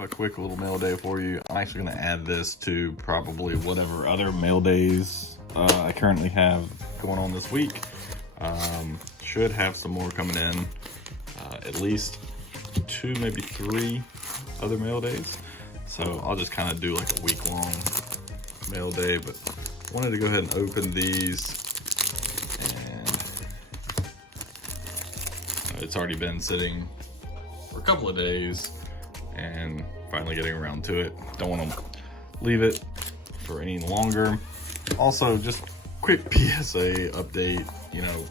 have a quick little mail day for you. I'm actually going to add this to probably whatever other mail days I currently have going on this week. Should have some more coming in, at least 2, maybe 3 other mail days. So I'll just kind of do like a week-long mail day, but wanted to go ahead and open these. And it's already been sitting for a couple of days and finally getting around to it. Don't want to leave it for any longer. Also, just quick PSA update, you know,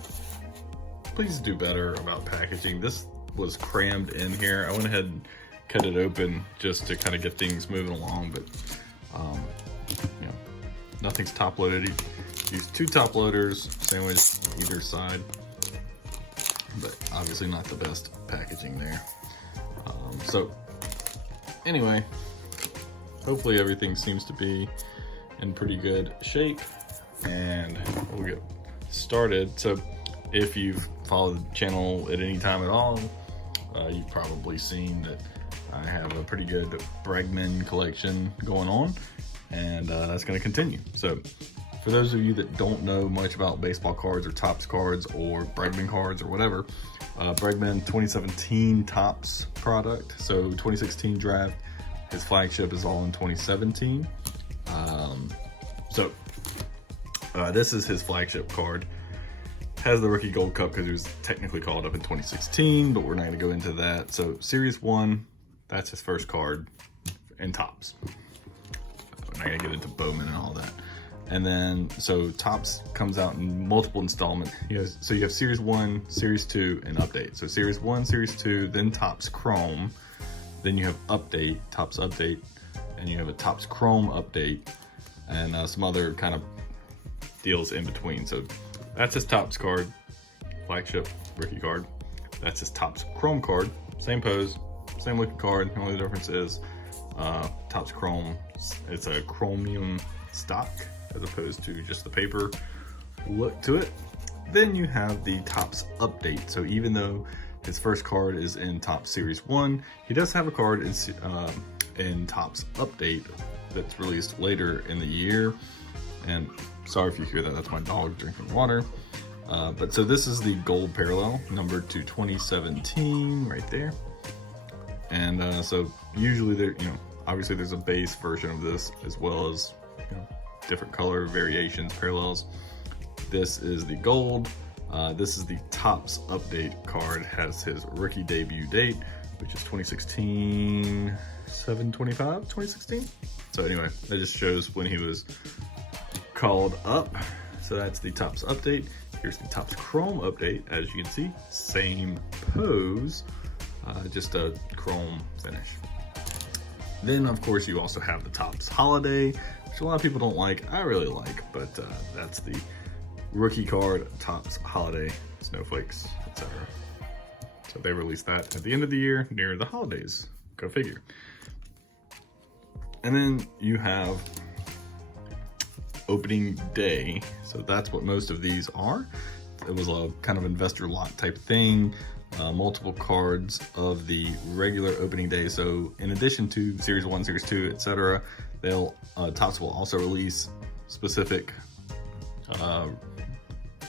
please do better about packaging. This was crammed in here. I went ahead and cut it open just to kind of get things moving along, but you know, nothing's top loaded. Use 2 top loaders, sandwiched on either side, but obviously not the best packaging there. So anyway, hopefully everything seems to be in pretty good shape, and we'll get started. So if you've followed the channel at any time at all, you've probably seen that I have a pretty good Bregman collection going on, and that's going to continue. So for those of you that don't know much about baseball cards or Topps cards or Bregman cards or whatever, Bregman 2017 Topps product. So 2016 draft, his flagship is all in 2017. This is his flagship card. Has the rookie gold cup because he was technically called up in 2016, but we're not going to go into that. So Series 1, that's his first card in Topps. We're not going to get into Bowman and all that. And then, so Topps comes out in multiple installments. So you have Series 1, Series 2, and Update. So Series 1, Series 2, then Topps Chrome. Then you have Update, Topps Update, and you have a Topps Chrome Update, and some other kind of deals in between. So that's his Topps card, flagship rookie card. That's his Topps Chrome card. Same pose, same looking card. The only difference is Topps Chrome, it's a chromium stock as opposed to just the paper look to it. Then you have the Topps Update. So even though his first card is in Topps Series 1, he does have a card in Topps Update that's released later in the year. And sorry if you hear that, that's my dog drinking water. But so this is the gold parallel, numbered to 2017 right there. And so usually there, you know, obviously there's a base version of this as well as, you know, different color variations, parallels. This is the gold. This is the Topps Update card, has his rookie debut date, which is 2016, 7/25/2016. So anyway, that just shows when he was called up. So that's the Topps Update. Here's the Topps Chrome Update. As you can see, same pose, just a chrome finish. Then of course you also have the Topps Holiday, which a lot of people don't like. I really like, but that's the rookie card, Topps Holiday, snowflakes, etc. So they released that at the end of the year near the holidays. Go figure. And then you have Opening Day. So that's what most of these are. It was a kind of investor lot type thing. Multiple cards of the regular Opening Day. So in addition to Series 1, Series 2, etc., they'll Topps will also release specific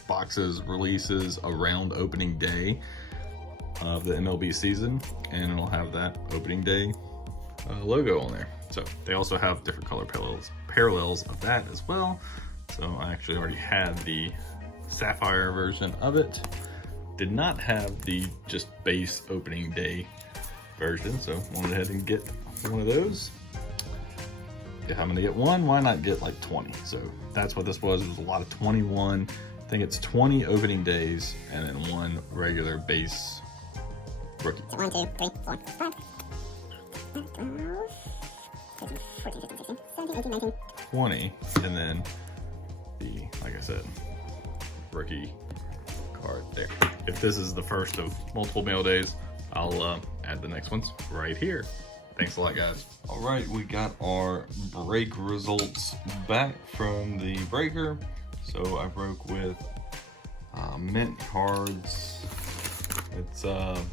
boxes, releases around Opening Day of the MLB season, and it'll have that Opening Day logo on there. So they also have different color parallels of that as well. So I actually already had the sapphire version of it. Did not have the just base Opening Day version, so went ahead and get one of those. If I'm gonna get one, why not get like 20? So that's what this was. It was a lot of 21. I think it's 20 opening days and then one regular base rookie. So 1, 2, 3, 4, 5, 13, 14, 15, 16, 17, 18, 19. 20, and then the, like I said, rookie card there. If this is the first of multiple mail days, I'll add the next ones right here. Thanks a lot, guys. All right, we got our break results back from the breaker. So I broke with mint cards. It's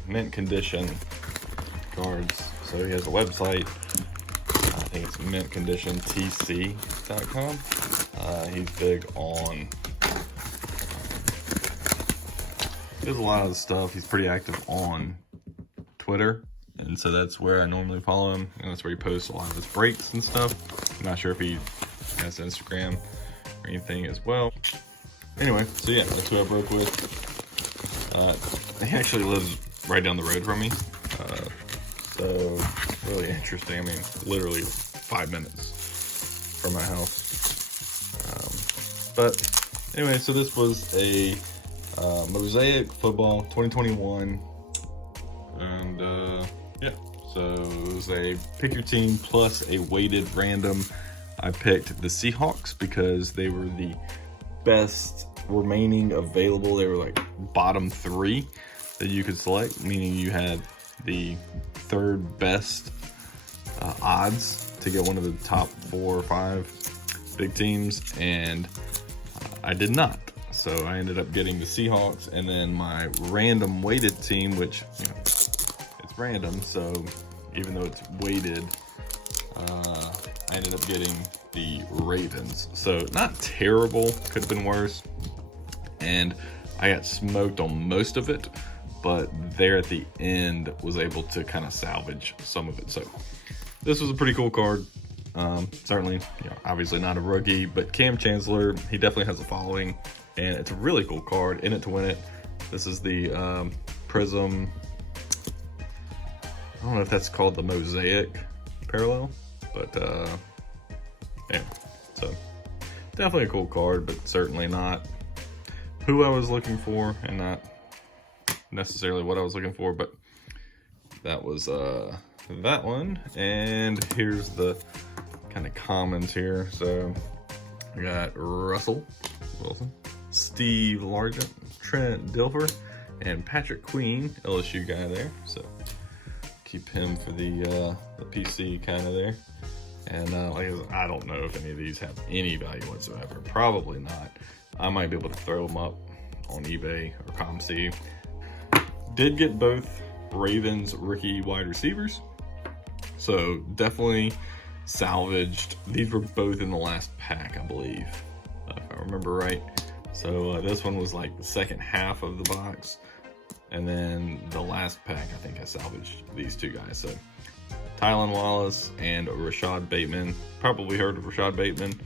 mint condition cards. So he has a website. I think it's MintConditiontc.com. He's big on, he does a lot of the stuff. He's pretty active on Twitter, and so that's where I normally follow him, and that's where he posts a lot of his breaks and stuff. I'm not sure if he has Instagram or anything as well. Anyway, so yeah, that's who I broke with. He actually lives right down the road from me, so really interesting. I mean, literally 5 minutes from my house. But anyway, so this was a Mosaic Football 2021, and yeah, so it was a pick your team plus a weighted random. I picked the Seahawks because they were the best remaining available. They were like bottom 3 that you could select, meaning you had the third best odds to get one of the top 4 or 5 big teams, and I did not. So I ended up getting the Seahawks, and then my random weighted team, which, you know, it's random, so even though it's weighted, I ended up getting the Ravens. So not terrible, could have been worse. And I got smoked on most of it, but there at the end was able to kind of salvage some of it. So this was a pretty cool card. Certainly, you know, obviously not a rookie, but Cam Chancellor, he definitely has a following, and it's a really cool card. In it to win it. This is the Prism. I don't know if that's called the Mosaic parallel, but yeah. So definitely a cool card, but certainly not who I was looking for, and not necessarily what I was looking for. But that was that one. And here's the kind of commons here. So I got Russell Wilson, Steve Largent, Trent Dilfer, and Patrick Queen, LSU guy there. So keep him for the PC kind of there. And like I don't know if any of these have any value whatsoever. Probably not. I might be able to throw them up on eBay or ComC. Did get both Ravens rookie wide receivers, so definitely salvaged. These were both in the last pack, I believe, if I remember right. So this one was like the second half of the box, and then the last pack, I think I salvaged these two guys. So Tylan Wallace and Rashad Bateman. Probably heard of Rashad Bateman.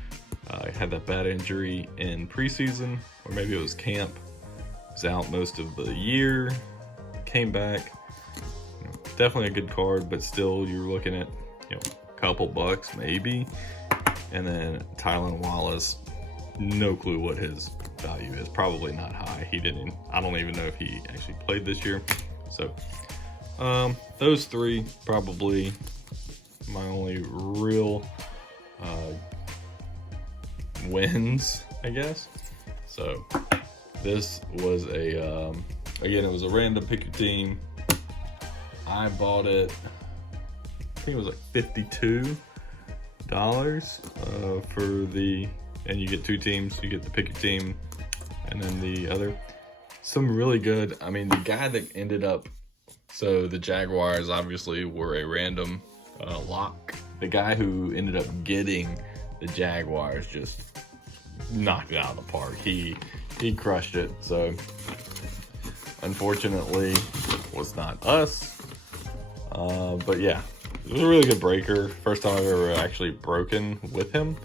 Had that bad injury in preseason, or maybe it was camp. Was out most of the year. Came back. You know, definitely a good card, but still you're looking at, you know, a couple bucks maybe. And then Tylan Wallace, no clue what his value is. Probably not high. I don't even know if he actually played this year. So those three probably my only real wins, I guess. So this was a again, it was a random pick your team. I bought it, I think it was like $52 for the, and you get 2 teams. You get the pick your team and then the other. Some really good, I mean, the guy that ended up, so the Jaguars obviously were a random lock. The guy who ended up getting the Jaguars just knocked it out of the park. He crushed it. So unfortunately, it was not us. But yeah, it was a really good breaker. First time I've ever actually broken with him.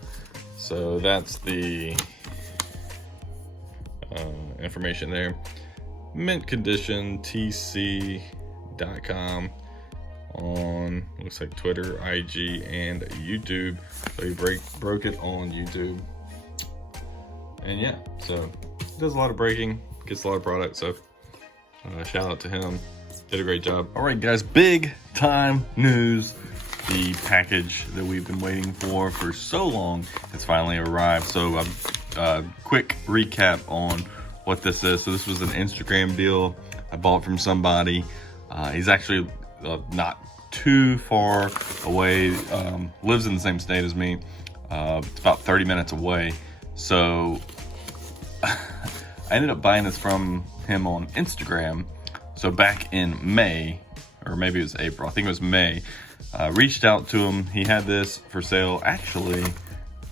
So that's the information there. MintConditiontc.com on, looks like Twitter, IG, and YouTube. So he broke it on YouTube. And yeah, so does a lot of breaking, gets a lot of product. So shout out to him, did a great job. All right, guys, big time news. The package that we've been waiting for so long has finally arrived. So quick recap on what this is. So this was an Instagram deal I bought from somebody. He's actually not too far away, lives in the same state as me. It's about 30 minutes away. So I ended up buying this from him on Instagram. So back in May, or maybe it was April. I think it was May. Reached out to him. He had this for sale. Actually,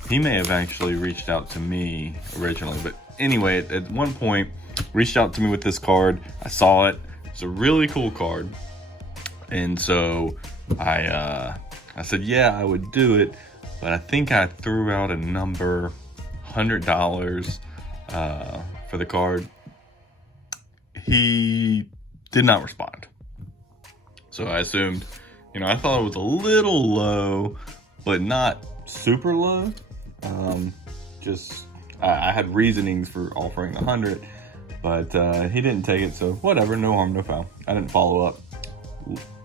he may have actually reached out to me originally. But anyway, at one point, reached out to me with this card. I saw it. It's a really cool card. And so I said, yeah, I would do it. But I think I threw out a number, $100 for the card. He did not respond. So I assumed, I thought it was a little low, but not super low. I had reasonings for offering 100, but he didn't take it. So whatever, no harm, no foul. I didn't follow up.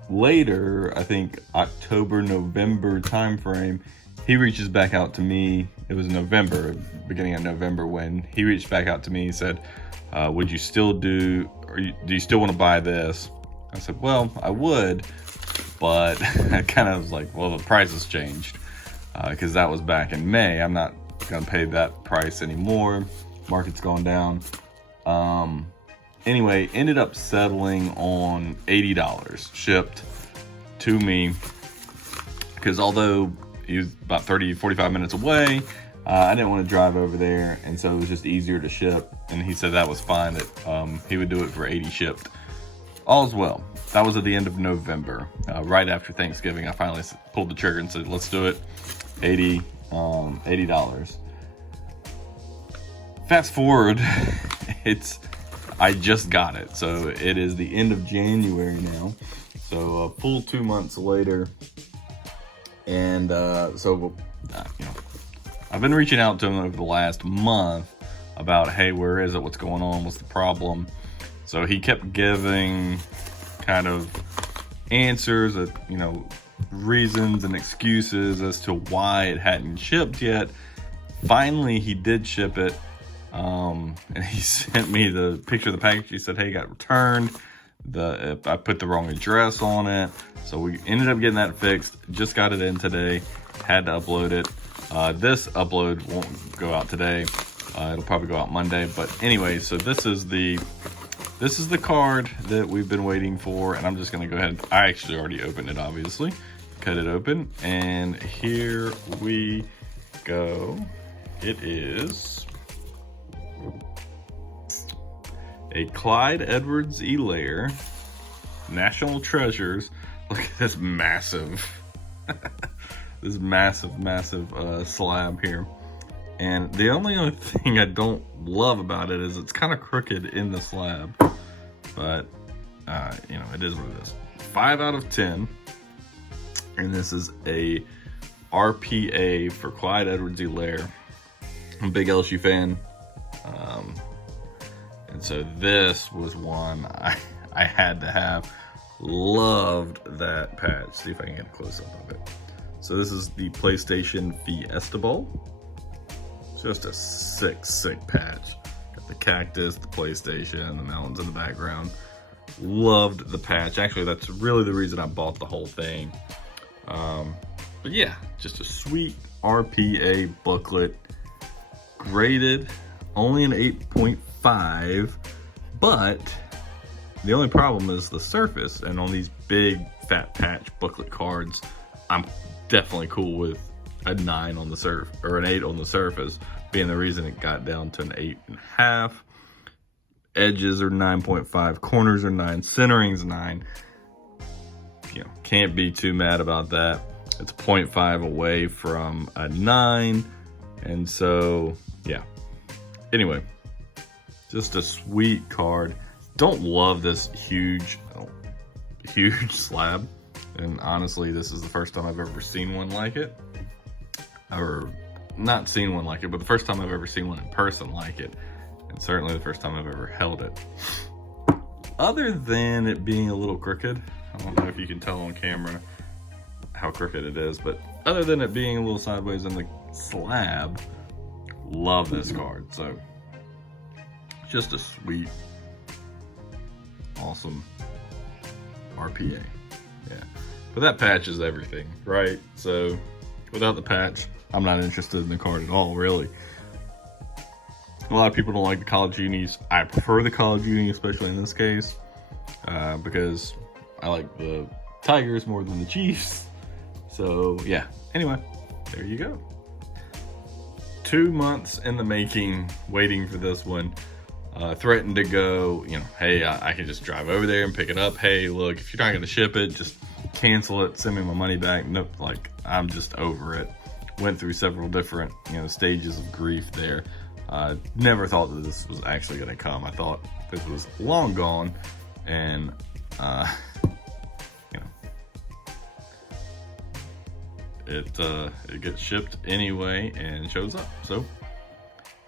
Later, I think October, November timeframe, he reaches back out to me. It was November, beginning of November, when he reached back out to me. He said, would you still do you still want to buy this? I said, well, I would, but I kind of was like, well, the price has changed, because that was back in May. I'm not going to pay that price anymore. Market's gone down. Anyway, ended up settling on $80 shipped to me, because although he was about 45 minutes away, I didn't want to drive over there, and so it was just easier to ship. And he said that was fine, that he would do it for 80 shipped. All's well. That was at the end of November, right after Thanksgiving. I finally pulled the trigger and said, let's do it. $80. Fast forward, I just got it, so it is the end of January now. So a full 2 months later, and I've been reaching out to him over the last month about, hey, where is it? What's going on? What's the problem? So he kept giving kind of answers, reasons and excuses as to why it hadn't shipped yet. Finally, he did ship it. And he sent me the picture of the package. He said, hey, it got returned. I put the wrong address on it. So we ended up getting that fixed. Just got it in today. Had to upload it. This upload won't go out today. It'll probably go out Monday. But anyway, so this is the card that we've been waiting for, and I'm just gonna go ahead. I actually already opened it, obviously. Cut it open, and here we go. It is a Clyde Edwards Helaire National Treasures. Look at this massive this massive slab here. And the only other thing I don't love about it is it's kind of crooked in the slab, but it is what it is. 5 out of 10, and this is a RPA for Clyde Edwards Helaire. I'm a big LSU fan, and so this was one I had to have. Loved that patch. See if I can get a close up of it. So this is the PlayStation Fiesta Bowl. Just a sick patch. Got the cactus, the PlayStation, the mountains in the background. Loved the patch. Actually, that's really the reason I bought the whole thing. But yeah, just a sweet RPA booklet. Graded, only an 8.5, but the only problem is the surface. And on these big fat patch booklet cards, I'm definitely cool with a 9 on the surface, or an 8 on the surface, being the reason it got down to an 8.5. Edges are 9.5, corners are 9, centering's 9. Can't be too mad about that. It's 0.5 away from a 9, and so yeah. Anyway, just a sweet card. Don't love this huge slab, and honestly, this is the first time I've ever seen one like it. Or not seen one like it, but the first time I've ever seen one in person like it, and certainly the first time I've ever held it. Other than it being a little crooked, I don't know if you can tell on camera how crooked it is, but other than it being a little sideways in the slab, love this card. So just a sweet, awesome RPA. Yeah, but that patch is everything, right? So without the patch, I'm not interested in the card at all, really. A lot of people don't like the college unis. I prefer the college uni, especially in this case, because I like the Tigers more than the Chiefs. So yeah, anyway, there you go. 2 months in the making, waiting for this one. Threatened to go, hey, I can just drive over there and pick it up. Hey, look, if you're not going to ship it, just cancel it, send me my money back. Nope, like, I'm just over it. Went through several different, stages of grief there. Never thought that this was actually going to come. I thought this was long gone, and, it gets shipped anyway and shows up. So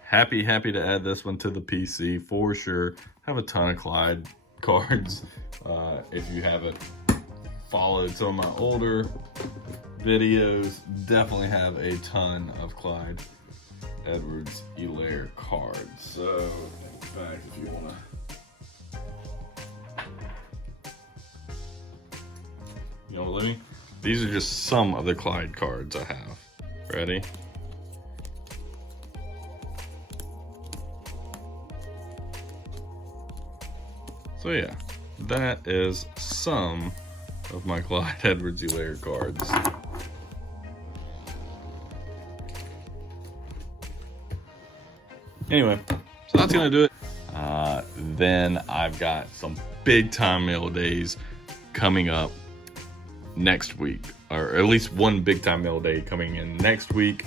happy to add this one to the PC for sure. Have a ton of Clyde cards. If you haven't followed some of my older videos, definitely have a ton of Clyde Edwards Helaire cards. So in fact, if you want to, let me. These are just some of the Clyde cards I have. Ready? So yeah, that is some of my Clyde Edwards Helaire cards. Anyway, so that's gonna do it. Then I've got some big time mail days coming up next week, or at least one big time mail day coming in next week.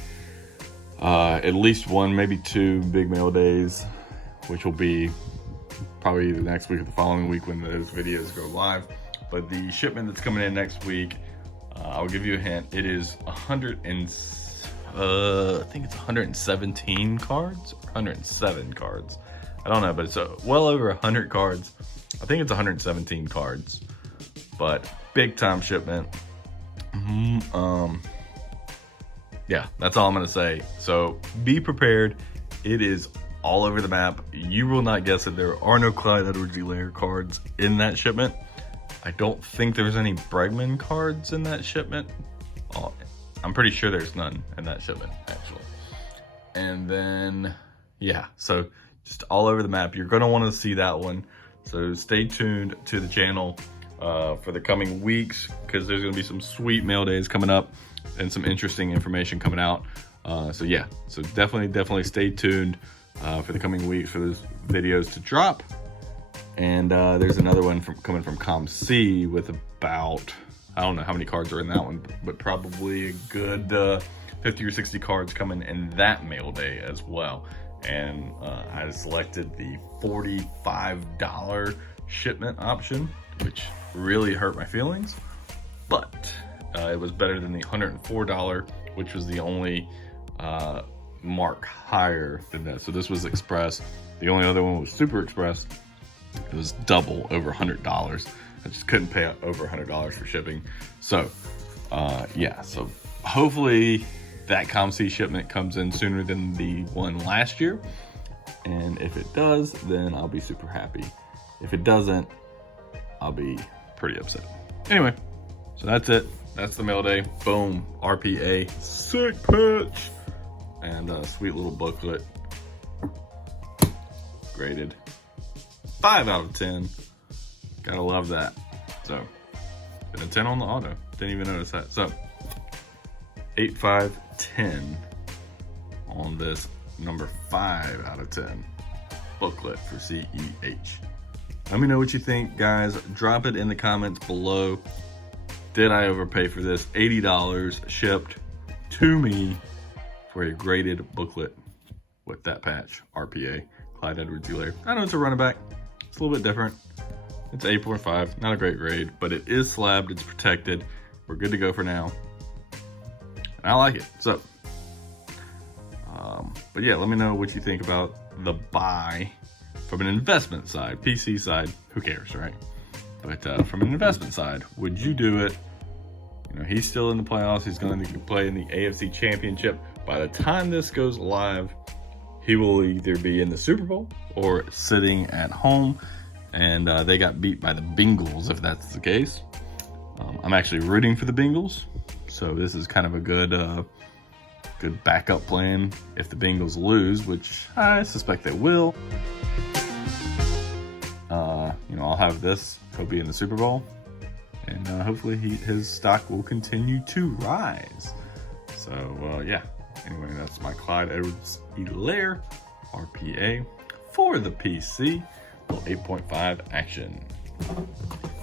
At least one, maybe two big mail days, which will be probably the next week or the following week when those videos go live. But the shipment that's coming in next week, I'll give you a hint. It is 117 cards, 107 cards. I don't know, but it's well over 100 cards. I think it's 117 cards, but big time shipment. Yeah, that's all I'm gonna say. So be prepared. It is all over the map. You will not guess that there are no Clyde Edwards Helaire cards in that shipment. I don't think there's any Bregman cards in that shipment. I'm pretty sure there's none in that shipment, actually. And then, yeah, so just all over the map. You're gonna wanna see that one. So stay tuned to the channel for the coming weeks, because there's gonna be some sweet mail days coming up and some interesting information coming out. So yeah, so definitely stay tuned for the coming weeks for those videos to drop. And there's another one coming from ComC with about, I don't know how many cards are in that one, but probably a good 50 or 60 cards coming in that mail day as well. And I selected the $45 shipment option, which really hurt my feelings, but it was better than the $104, which was the only mark higher than that. So this was express. The only other one was super express. It was double, over $100. I just couldn't pay over $100 for shipping. So yeah, so hopefully that ComC shipment comes in sooner than the one last year. And if it does, then I'll be super happy. If it doesn't, I'll be pretty upset. Anyway, so that's it. That's the mail day. Boom, RPA, sick patch, and a sweet little booklet. Graded 5 out of 10. Gotta love that. So, and a 10 on the auto. Didn't even notice that. So, 8, 5, 10 on this number 5 out of 10 booklet for CEH. Let me know what you think, guys. Drop it in the comments below. Did I overpay for this? $80 shipped to me for a graded booklet with that patch, RPA, Clyde Edwards Helaire. I know it's a running back. It's a little bit different. It's 8.5, not a great grade, but it is slabbed, it's protected. We're good to go for now. And I like it, so. But yeah, let me know what you think about the buy from an investment side. PC side, who cares, right? But from an investment side, would you do it? You know, he's still in the playoffs. He's going to play in the AFC Championship. By the time this goes live, he will either be in the Super Bowl or sitting at home. And they got beat by the Bengals, if that's the case. I'm actually rooting for the Bengals. So this is kind of a good backup plan if the Bengals lose, which I suspect they will. You know, I'll have this. He'll be in the Super Bowl. and hopefully his stock will continue to rise. So yeah, anyway, that's my Clyde Edwards Helaire RPA for the PC. Well, 8.5 action.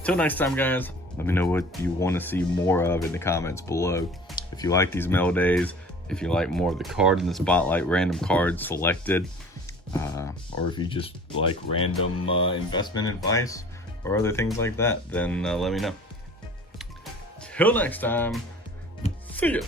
Till next time, guys, let me know what you want to see more of in the comments below. If you like these mail days, if you like more of the card in the spotlight, random cards selected, or if you just like random investment advice or other things like that, then let me know. Till next time, see ya.